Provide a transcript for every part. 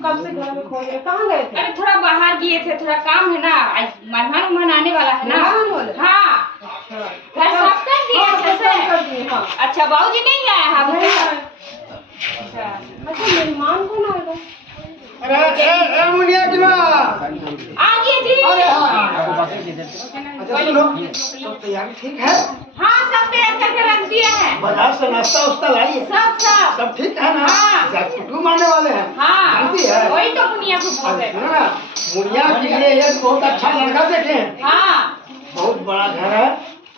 कब से घर में खो गए? कहाँ गए थे? अरे थोड़ा बाहर गए थे, थोड़ा काम है ना, आज मेहमान उहमान आने वाला है ना। हाँ घर साफ कर दिए अच्छे से। हाँ। अच्छा बाबूजी नहीं आया है अभी तक? अच्छा मेहमान कौन आएगा? अरे मुनिया की माँ आ गए जी। अरे हाँ अच्छा सुनो सब तैयारी ठीक है? हाँ सब तैयार करके रख दिया है। बाजार से नाश्ता उस्ता लाइए सब सब सब ठीक है ना? हाँ। कुटुम्ब आने वाले हैं हाँ जानती है? वही तो मुनिया को बोल रहे सुनो ना मुनिया के लिए एक बहुत अच्छा लड़का देखे हैं। हाँ बहुत बड़ा घर है,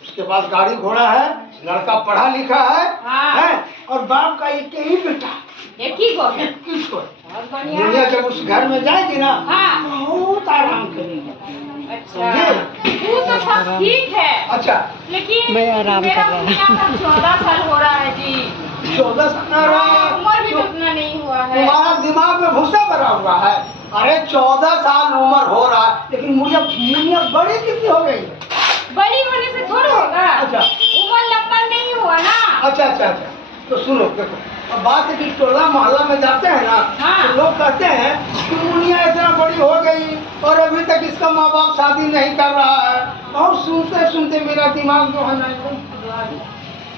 उसके पास गाड़ी घोड़ा है, लड़का पढ़ा लिखा है, हाँ। है और बाप का एक ही बेटा एक ही को 21 को। बहुत बढ़िया मुनिया जब उस घर में जाएगी ना हाँ। बहुत आराम करेगी। अच्छा वो तो सब ठीक है अच्छा लेकिन मैं आराम मेरा कर रहा हूँ। मुनिया का 14 साल हो रहा है जी। 14 साल हाँ, उम्र भी तो उतना नहीं हुआ है। तुम्हारा दिमाग में भूसा भरा हुआ है। अरे 14 साल उम्र हो रहा है लेकिन मुनिया बड़ी कितनी हो गई है? बड़ी होने से थोड़ा होगा। अच्छा उम्र लंबा नहीं हुआ ना। अच्छा अच्छा अच्छा तो सुनो देखो अब बात है कि टोला मोहल्ला में जाते हैं ना हाँ। तो लोग कहते हैं कि मुनिया इतना बड़ी हो गई और अभी तक इसका माँ बाप शादी नहीं कर रहा है। और सुनते सुनते मेरा दिमाग जो है ना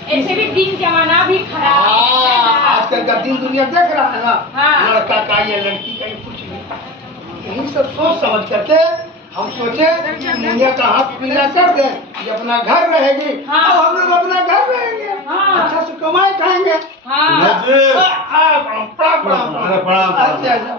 ऐसे भी दिन जमाना भी खराब है ना। आजकल का दिन दुनिया देख रहा है ना। हाँ। लड़का का या लड़की का कुछ नहीं। यही सब सोच समझ करके हम सोचे कि मुनिया का हाथ पीला कर दे ये अपना घर रहेगी। हाँ। और हम लोग अपना घर रहेंगे। हाँ। अच्छा से कमाई खाएंगे। हाँ प्रणाम। अच्छा अच्छा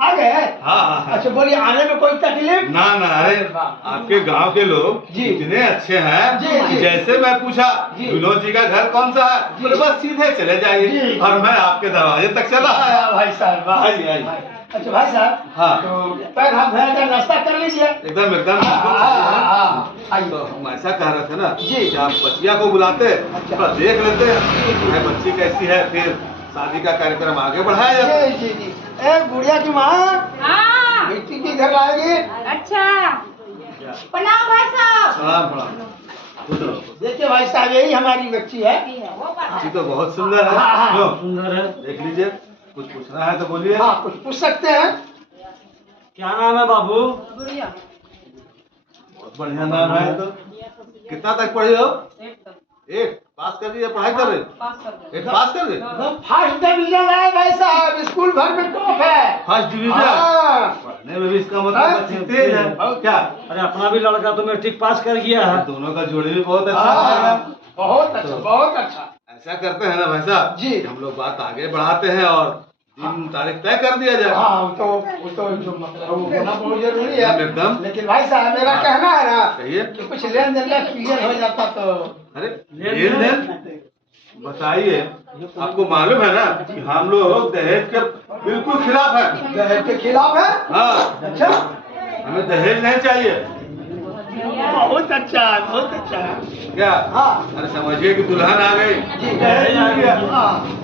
आ गए? हाँ। अच्छा बोलिए आने में कोई तकलीफ? ना ना अरे आपके गांव के लोग जी। इतने अच्छे हैं जी, जी। जैसे मैं पूछा जी। विनोद जी का घर कौन सा है बोले बस सीधे चले जी। जाइए और मैं आपके दरवाजे तक चला आया। भाई साहब वाह। आइए, आइए। अच्छा भाई साहब हाँ। तो पैर हाथ धोया जाए नाश्ता कर लीजिए। एकदम एकदम आइए। तो हम ऐसा कह रहे थे ना जी। कि आप बच्चिया को बुलाते अच्छा। थोड़ा देख लेते हैं बच्ची कैसी है फिर शादी का कार्यक्रम आगे बढ़ाया जाए। जी जी जी ए गुड़िया की माँ हाँ बेटी की घर लाएगी। अच्छा प्रणाम भाई साहब। प्रणाम प्रणाम खुश रहो। देखिए भाई साहब यही हमारी बच्ची है। बच्ची तो बहुत सुंदर है। हाँ, हाँ। क्यों? सुंदर है देख लीजिए कुछ पूछना है तो बोलिए। हाँ कुछ पूछ सकते हैं? क्या नाम है बाबू? बहुत बढ़िया नाम है। तो कितना तक पढ़े हो? एक पास कर दिए पढ़ाई कर रहे? एक पास कर गए? एकदम फर्स्ट डिवीजन है भाई साहब स्कूल भर में टॉप है। First division. हाँ। पढ़ने में भी इसका मतलब बच्ची तेज है। और क्या अरे अपना भी लड़का तो मैट्रिक पास कर गया है। दोनों का जोड़ी भी बहुत अच्छा हाँ, है। बहुत अच्छा बहुत अच्छा। ऐसा करते हैं ना भाई साहब जी। हम लोग बात आगे बढ़ाते हैं और दिन तारीख तय कर दिया जाए। हाँ वो तो जो मतलब वो होना बहुत जरूरी है। एकदम। लेकिन भाई साहब मेरा कहना है ना कहिए। कि कुछ लेन देन का क्लियर हो जाता तो। अरे लेन देन बताइए आपको मालूम है ना कि हम लोग दहेज के बिल्कुल खिलाफ है। दहेज के खिलाफ है? हाँ अच्छा हमें दहेज नहीं चाहिए। बहुत अच्छा बहुत अच्छा। क्या? हाँ अरे समझिए कि दुल्हन आ गई जी दहेज आ गया। हाँ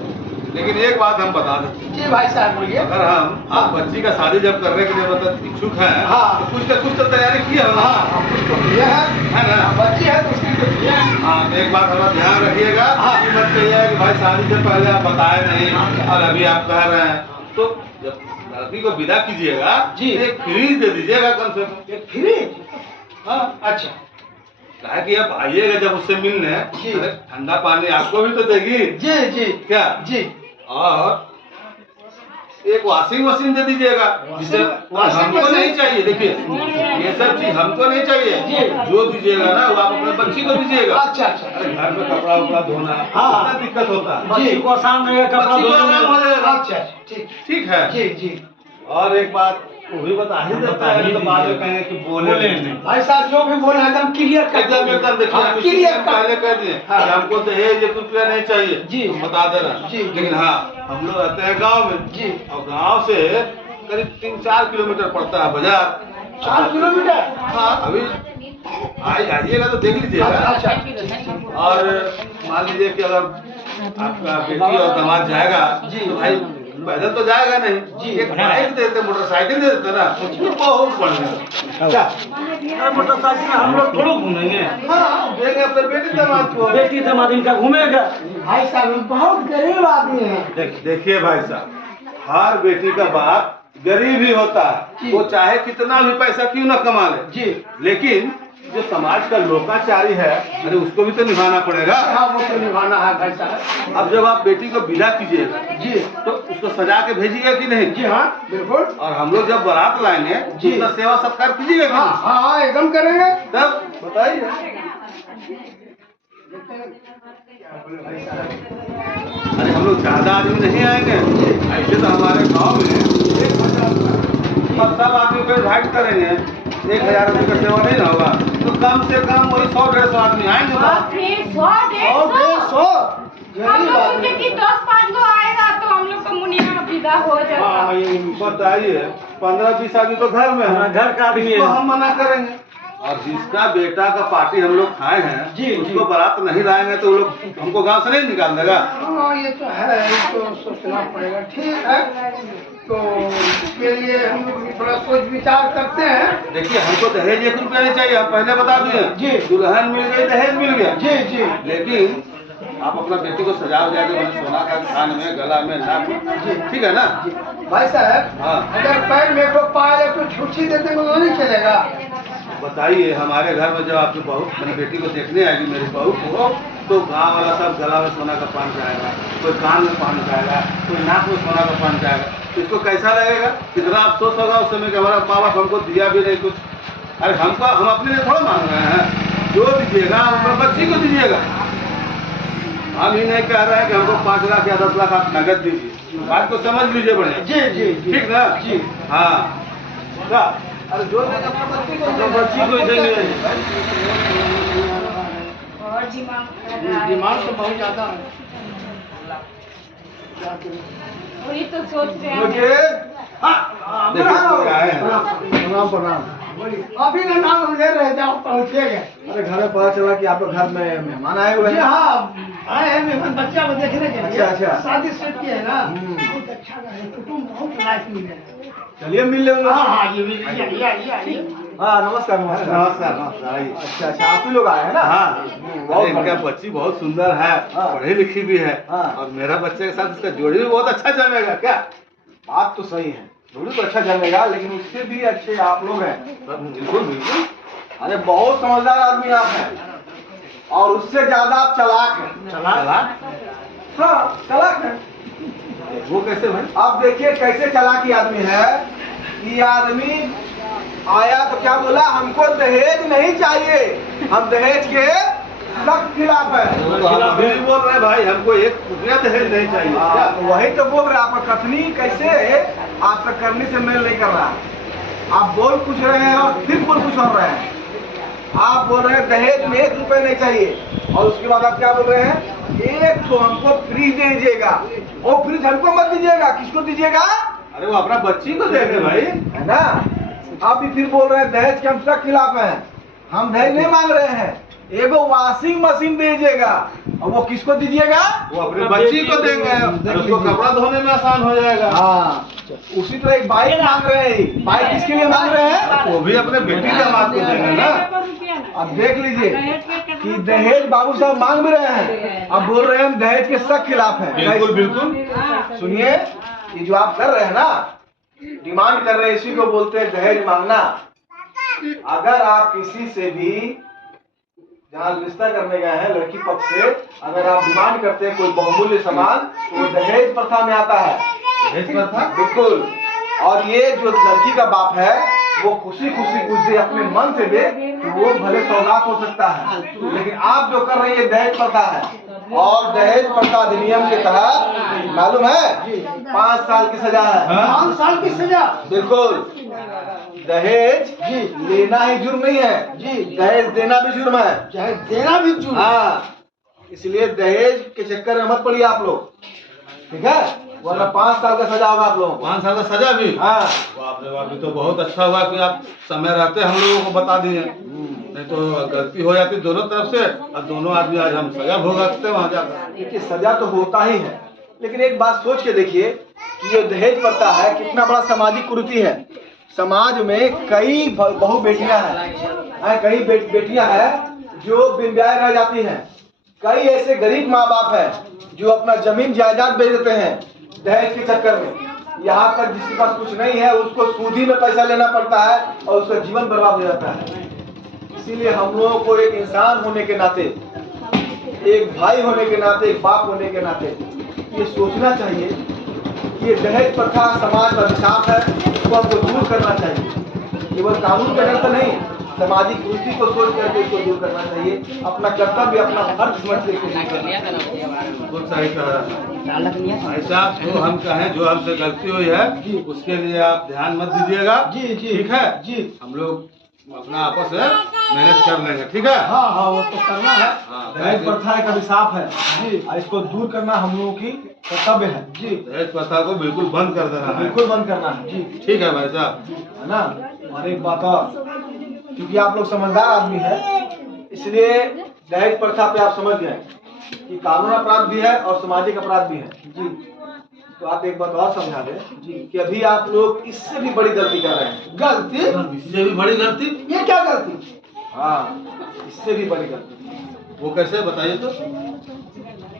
लेकिन एक बात हम बता दें जी भाई साहब बोलिए। अगर हम आप बच्ची का शादी जब करने के लिए मतलब इच्छुक हैं हाँ। तो कुछ तो तैयारी की है ना। हाँ कुछ तो ये है ना? बच्ची है तो उसकी तो ये है। हाँ तो एक बात हमारा ध्यान रखिएगा। हाँ। ये मत कहिए कि भाई शादी से पहले आप बताए नहीं और अभी आप कह रहे हैं। तो जब लड़की को विदा कीजिएगा जी। तो एक फ्रीज दे दीजिएगा कम से कम। एक फ्रिज? हाँ अच्छा कहा कि आप आइएगा जब उससे मिलने जी। अरे ठंडा पानी आपको भी तो देगी। जी जी क्या? जी और एक वॉशिंग मशीन दे दीजिएगा जिसे वॉशिंग हमको मशीन? नहीं चाहिए। देखिए ये सब चीज हमको नहीं चाहिए। जी। जो दीजिएगा ना वो आप अपने बच्ची को दीजिएगा। अच्छा अच्छा अरे घर में कपड़ा उपड़ा धोना हाँ। कितना दिक्कत होता है। बच्ची को आसान रहेगा कपड़ा बच्ची को धोने आराम में। हो जाएगा। अच्छा अच्छा ठीक ठीक है। जी जी और एक बात वो भी बता ही देता बता है ही तो बाद में दीजिए। कहेंगे कि बोले नहीं। भाई साहब जो भी बोला एकदम क्लियर कर एकदम एकदम देखिए हाँ, हम इसी क्लियर लिए कर पहले कह दिए हाँ। कि हमको दहेज 1 रुपया नहीं चाहिए। जी। हम बता दे रहे हैं। जी। लेकिन हाँ हम लोग रहते हैं गांव में जी। और गांव से करीब 3-4 किलोमीटर पड़ता है बाजार। 4 किलोमीटर? हाँ अभी आइएगा तो देख लीजिएगा। अच्छा और मान लीजिए कि अगर आपका बेटी और दामाद जाएगा जी। तो भाई पैदल तो जाएगा नहीं जी। एक बाइक देते मोटरसाइकिल दे देते ना तो बहुत बढ़िया। क्या? अरे मोटरसाइकिल में हम लोग थोड़ा घूमेंगे। हाँ देंगे अपने बेटी दामाद को। बेटी दामाद इनका घूमेगा। भाई साहब हम बहुत गरीब आदमी हैं। देखिए भाई साहब हर बेटी का बाप गरीब ही होता है, जी। वो चाहे कितना भी पैसा क्यों ना कमा ले, जी लेकिन जो समाज का लोकाचारी है, अरे उसको भी तो निभाना पड़ेगा। हाँ वो तो निभाना है भाई साहब। अब जब आप बेटी को विदा कीजिएगा जी तो उसको सजा के भेजिएगा कि नहीं? जी हाँ बिल्कुल। और हम लोग जब बारात लाएंगे जी। उसका सेवा सत्कार कीजिएगा कि हाँ नहीं? हाँ हाँ एकदम करेंगे। तब बताइए। अरे हम लोग ज्यादा आदमी नहीं आएंगे, ऐसे तो हमारे गांव में और सब आदमी को इन्वाइट करेंगे, 1000 रुपये का सेवा नहीं ना होगा, तो कम से कम वही 100-150 आदमी आएंगे। और फिर 100-150 हम लोग सोचे कि 10-5 गो आएगा तो हम लोग का मुनिया विदा हो जाएगा। बताइए 15-20 आदमी तो घर में हमारा है, घर का आदमी इसको है। हम मना करेंगे। और जिसका बेटा का पार्टी हम लोग खाए हैं जी, उसको जी। बारात नहीं लाएंगे तो वो लोग हमको गांव से नहीं निकाल देगा। हाँ ये तो है, तो सोचना पड़ेगा। ठीक है, तो इसके लिए हम लोग भी थोड़ा सोच विचार करते हैं। देखिए हमको दहेज 1 रुपया नहीं चाहिए, हम पहले बता दिए। जी। दुल्हन मिल गई, दहेज मिल गया। जी जी लेकिन आप अपना बेटी को सजा उजा के मैंने सोना का कान में, गला में, नाक में, ठीक है ना? भाई साहब, हाँ। अगर पैर में को पाए तो छुट्टी देते तो नहीं चलेगा। बताइए हमारे घर में जब आपकी बहू मेरी बेटी को देखने आएगी, मेरी बहू को, तो गांव वाला सब गला में सोना का पान जाएगा, कोई कान में पान जाएगा, कोई नाक में सोना का पान जाएगा, तो इसको कैसा लगेगा? कितना अफसोस होगा उस समय कि हमारा माँ बाप हमको दिया भी नहीं कुछ। अरे हम अपने लिए थोड़ा मांग रहे हैं, जो दीजिएगा हम अपने बच्ची को दीजिएगा। हम ही नहीं कह रहे हैं कि हमको 5 लाख या 10 लाख आप नगद दीजिए, बात को समझ लीजिए बढ़िया। जी जी जी ठीक ना? जी हाँ क्या? अरे जो देगा अपना बच्ची को देंगे। और डिमांड कर रहा है। डिमांड तो बहुत ज्यादा है। वही तो सोच रहे हैं। देखिए कोई आए हैं। प्रणाम प्रणाम। अभी का नाम ले रहे थे, आप पहुँचेंगे। अरे घर में पता चला कि आप लोग घर में मेहमान आए हुए जी हैं। हाँ, आए हैं मेहमान बच्चा को देखने के लिए। अच्छा। शादी सेट की है ना, बहुत अच्छा है, कुटुंब बहुत लाइक मिले हैं। चलिए मिल लेंगे। हाँ हाँ ये भी आइए। हाँ नमस्कार नमस्कार। नमस्कार आइए। अच्छा आप ही लोग आए हैं ना? हाँ बहुत अरे इनका बढ़िया। बच्ची बहुत सुंदर है, हाँ। पढ़ी लिखी भी है, हाँ। और मेरा बच्चे के साथ इसका जोड़ी भी बहुत अच्छा जमेगा। क्या बात तो सही है, जोड़ी तो अच्छा चलेगा, लेकिन उससे भी अच्छे आप लोग हैं। बिल्कुल बिल्कुल। अरे बहुत समझदार आदमी आप हैं, और उससे ज्यादा आप चालाक हैं। चालाक? हाँ चालाक हैं। वो कैसे भाई? आप देखिए कैसे चालाकी आदमी है। ये आदमी आया तो क्या बोला, हमको दहेज नहीं चाहिए, हम दहेज के सख्त खिलाफ है। तो हम अभी भी बोल रहे हैं भाई, हमको 1 रुपया दहेज नहीं चाहिए। क्या? तो वही तो बोल रहे हैं, आपका कथनी कैसे आपका करने से मेल नहीं कर रहा है। आप बोल कुछ रहे हैं और फिर बोल कुछ और रहे हैं। आप बोल रहे हैं दहेज में 1 रुपये नहीं चाहिए, और उसके बाद आप क्या बोल रहे हैं, एक तो हमको फ्रिज दे दीजिएगा, और फ्रिज हमको मत दीजिएगा, किसको दीजिएगा? अरे वो अपना बच्ची को देंगे भाई। है ना? आप भी फिर बोल रहे हैं दहेज के हम सख्त खिलाफ हैं, हम दहेज नहीं मांग रहे हैं, एगो वॉशिंग मशीन दीजिएगा, और वो किसको दीजिएगा? वो अपनी बच्ची को देंगे, और उसको कपड़ा धोने में आसान हो जाएगा। हाँ उसी तरह एक बाइक मांग रहे हैं। बाइक किसके लिए मांग रहे हैं? वो भी अपने बेटी दामाद को देंगे ना। अब देख लीजिए कि दहेज बाबू साहब मांग भी रहे हैं, अब बोल रहे हैं हम दहेज के सख्त खिलाफ हैं। बिल्कुल बिल्कुल। सुनिए, ये जो आप कर रहे हैं ना, डिमांड कर रहे हैं, इसी को बोलते हैं दहेज मांगना। अगर आप किसी से भी जहाँ रिश्ता करने गए हैं लड़की पक्ष से, अगर आप डिमांड करते हैं कोई बहुमूल्य सामान, तो वो दहेज प्रथा में आता है। दहेज प्रथा? बिल्कुल। और ये जो लड़की का बाप है वो खुशी खुशी कुछ दे, अपने मन से दे, तो वो भले सौगात हो सकता है, लेकिन आप जो कर रहे हैं ये दहेज प्रथा है। और दहेज प्रथा अधिनियम के तहत मालूम है 5 साल की सजा है। 5 साल की सजा। बिल्कुल। दहेज लेना ही जुर्म नहीं है जी, दहेज देना भी जुर्म है, चाहे देना भी जुर्म। हाँ, इसलिए दहेज के चक्कर में मत पड़िए आप लोग, ठीक है? वरना 5 साल का सजा होगा आप लोगों को। 5 साल का सजा भी? हाँ बाप रे बाप, ये तो बहुत अच्छा हुआ कि आप समय रहते हम लोगों को बता दिए, नहीं तो गलती हो जाती दोनों तरफ से, और दोनों आदमी आज हम सजा भुगतते वहाँ जाकर। देखिए सजा तो होता ही है, लेकिन एक बात सोच के देखिए कि ये दहेज प्रथा है कितना बड़ा सामाजिक कुरीति है। समाज में कई बहु बेटियां हैं, कई बेटियां हैं जो बिन ब्याह रह जाती हैं। कई ऐसे गरीब माँ बाप हैं जो अपना जमीन जायदाद बेच देते हैं दहेज के चक्कर में। यहाँ तक जिसके पास कुछ नहीं है उसको सूदी में पैसा लेना पड़ता है और उसका जीवन बर्बाद हो जाता है। इसीलिए हम लोगों को एक इंसान होने के नाते, एक भाई होने के नाते, एक बाप होने के नाते ये सोचना चाहिए कि ये दहेज प्रथा समाज का अभिशाप है, इसको हमको दूर करना चाहिए। केवल कानून के डर से नहीं, सामाजिक कुरीति को सोच करके इसको दूर करना चाहिए। अपना कर्तव्य, अपना फर्ज समझ के इसको दूर करना चाहिए। बिल्कुल सही कह रहा है भाई साहब। जो हम कहें, जो हमसे गलती हुई है उसके लिए आप ध्यान मत दीजिएगा। जी जी ठीक है जी। हम लोग अपना आपस में मैनेज कर लेंगे। ठीक है। हाँ हाँ, वो तो करना है। हाँ, दहेज प्रथा एक अभिशाप है जी, और इसको दूर करना हम लोगों की कर्तव्य है जी। दहेज प्रथा को बिल्कुल बंद कर देना है। बिल्कुल बंद करना है जी। ठीक है भाई साहब, है ना। और एक बात और, क्योंकि आप लोग समझदार आदमी है, इसलिए दहेज प्रथा पे आप समझ गए कि कानून अपराध भी है और सामाजिक अपराध भी है जी। तो आप एक बात और समझा दें जी कि अभी आप लोग इससे भी बड़ी गलती कर रहे हैं। गलती? इससे भी बड़ी गलती? ये क्या गलती? हाँ, इससे भी बड़ी गलती। वो कैसे बताइए तो।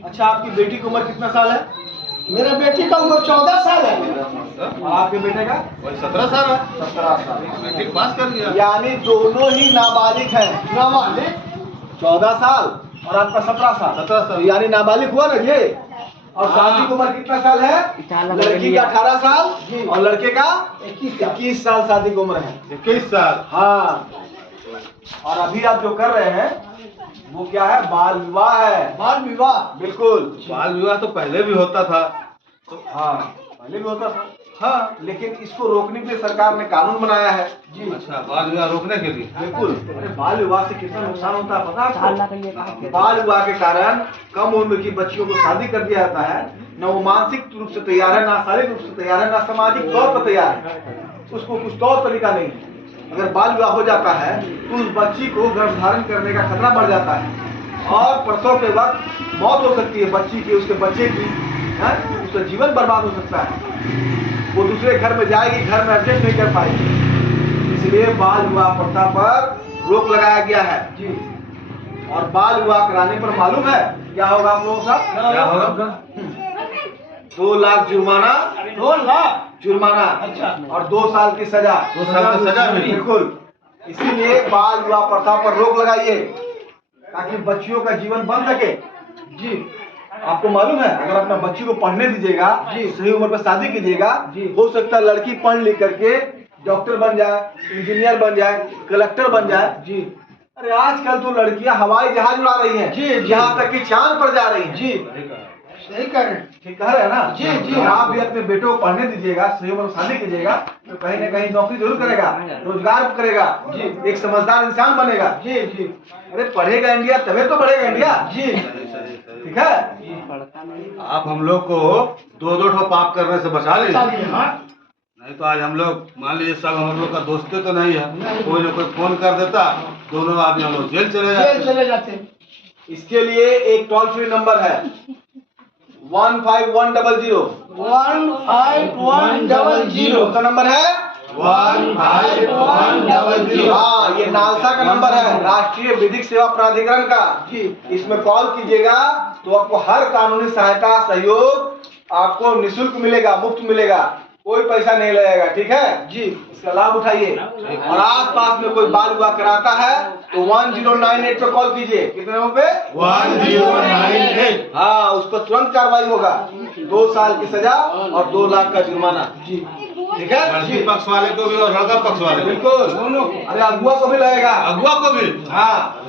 अच्छा, आपकी बेटी की उम्र कितना साल है? मेरे बेटी का उम्र 14 साल है। और आपके बेटे का? वही 17 साल है। 17 साल। मैट्रिक पास कर गया। यानी दोनों ही नाबालिग हैं। नाबालिग? 14 साल और आपका 17 साल। 17 साल। यानी नाबालिग हुआ ना ये। और शादी की उम्र कितना साल है? लड़की का 18 साल और लड़के का 21 साल शादी की उम्र है। 21 साल। हाँ। और अभी आप जो कर रहे हैं वो क्या है? बाल विवाह है। बाल विवाह? बिल्कुल। बाल विवाह तो पहले भी होता था। तो हाँ, पहले भी होता था। हाँ, लेकिन इसको रोकने के लिए सरकार ने कानून बनाया है जी। अच्छा, बाल विवाह रोकने के लिए? बिल्कुल। अरे बाल विवाह से कितना नुकसान होता है पता है? बाल विवाह के कारण कम उम्र की बच्चियों को शादी कर दिया जाता है। न वो मानसिक रूप से तैयार है, ना शारीरिक रूप से तैयार है, ना सामाजिक तौर पर तैयार है। उसको कुछ तौर तरीका नहीं है। अगर बाल विवाह हो जाता है तो उस बच्ची को गर्भ धारण करने का खतरा बढ़ जाता है और प्रसव के वक्त मौत हो सकती है बच्ची की, उसके बच्चे की, उसका जीवन बर्बाद हो सकता है। वो दूसरे घर में जाएगी, घर में एडजस्ट नहीं कर पाएगी। इसलिए बाल विवाह प्रथा पर रोक लगाया गया है जी। और बाल विवाह कराने पर मालूम है क्या होगा आप लोगों के साथ? क्या होगा? 2 लाख जुर्माना। 2 लाख जुर्माना? अच्छा। और 2 साल की सजा। 2 साल की सजा मिली? बिल्कुल। इसीलिए बाल विवाह प्रथा पर रोक लगाइए ताकि बच्चियों का जीवन बन सके जी। आपको मालूम है, अगर अपना बच्ची को पढ़ने दीजिएगा जी, सही उम्र पर शादी कीजिएगा, हो सकता है लड़की पढ़ लिख करके डॉक्टर बन जाए, इंजीनियर बन जाए, कलेक्टर बन जाए जी। अरे आजकल तो लड़कियां हवाई जहाज उड़ा रही हैं जी, यहाँ तक कि चांद पर जा रही हैं जी। सही कह रहे हैं। ठीक कह रहे हैं ना जी जी। आप भी अपने बेटों को पढ़ने दीजिएगा, सही उम्र में शादी कीजिएगा तो कहीं ना कहीं नौकरी जरूर करेगा, रोजगार करेगा जी, एक समझदार इंसान बनेगा जी जी। अरे पढ़ेगा इंडिया तभी तो बढ़ेगा इंडिया जी। ठीक है। आप हम लोग को 2-2 ठो पाप करने से बचा लीजिए। नहीं तो आज हम लोग मान लीजिए सब हम लोग का दोस्ती तो नहीं है, कोई ना कोई फोन कर देता, दोनों आदमी हम लोग जेल चले जाते। इसके लिए एक टोल फ्री नंबर है 15100। 15100 का नंबर है 15100। हाँ, ये नालसा का नंबर है, राष्ट्रीय विधिक सेवा प्राधिकरण का जी। इसमें कॉल कीजिएगा तो आपको हर कानूनी सहायता, सहयोग आपको निःशुल्क मिलेगा, मुफ्त मिलेगा, कोई पैसा नहीं लगेगा। ठीक है जी, इसका लाभ उठाइए। और आस पास में कोई बाल विवाह कराता है तो 1098 पे कॉल कीजिए। कितने नंबर पे? 1098। हाँ, उस पर तुरंत कार्रवाई होगा। 2 साल की सजा और 2 लाख का जुर्माना जी। ठीक है। लड़की पक्ष वाले को भी और लड़का पक्ष वाले को भी। बिल्कुल दोनों। अरे अगुआ को भी लगेगा। अगुआ को भी? हाँ।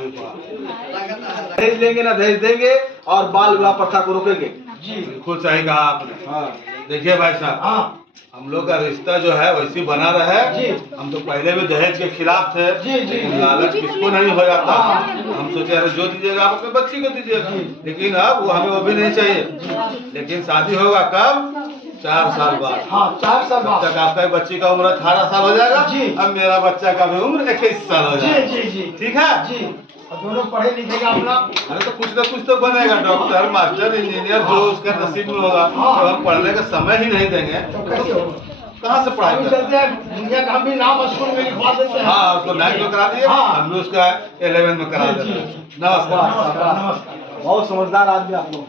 दहेज लेंगे ना दहेज देंगे और बाल विवाह प्रथा को रोकेंगे जी। बिल्कुल सही कहा आपने। हाँ। देखिए भाई साहब, हाँ। हम लोग का रिश्ता जो है वैसे बना रहे जी। हम तो पहले भी दहेज के खिलाफ थे जी, जी। लेकिन लालच किसको नहीं हो जाता। हाँ। हम सोचे अरे जो दीजिएगा आप अपने बच्ची को दीजिएगा, लेकिन अब वो हमें वो भी नहीं चाहिए। लेकिन शादी होगा कब? 4 साल बाद। हाँ, 4 साल बाद। तब तक आपका बच्ची का उम्र 18 साल हो जाएगा जी। अब मेरा बच्चा का भी उम्र 21 साल हो जाएगा। जी जी जी। ठीक है जी। और दोनों पढ़े लिखेगा अपना। अरे तो कुछ ना कुछ तो बनेगा, डॉक्टर, मास्टर, इंजीनियर, जो उसका नसीब में होगा। जब हम पढ़ने का समय ही नहीं देंगे तो कैसे होगा? कहाँ से पढ़ाई करेंगे? चलते हैं दुनिया का हम भी नाम स्कूल में लिखवा देते हैं। हाँ, उसको 9 में करा दिए, हाँ। हम भी उसका 11 में करा देते हैं। नमस्कार। नमस्कार। बहुत समझदार आदमी आप लोग।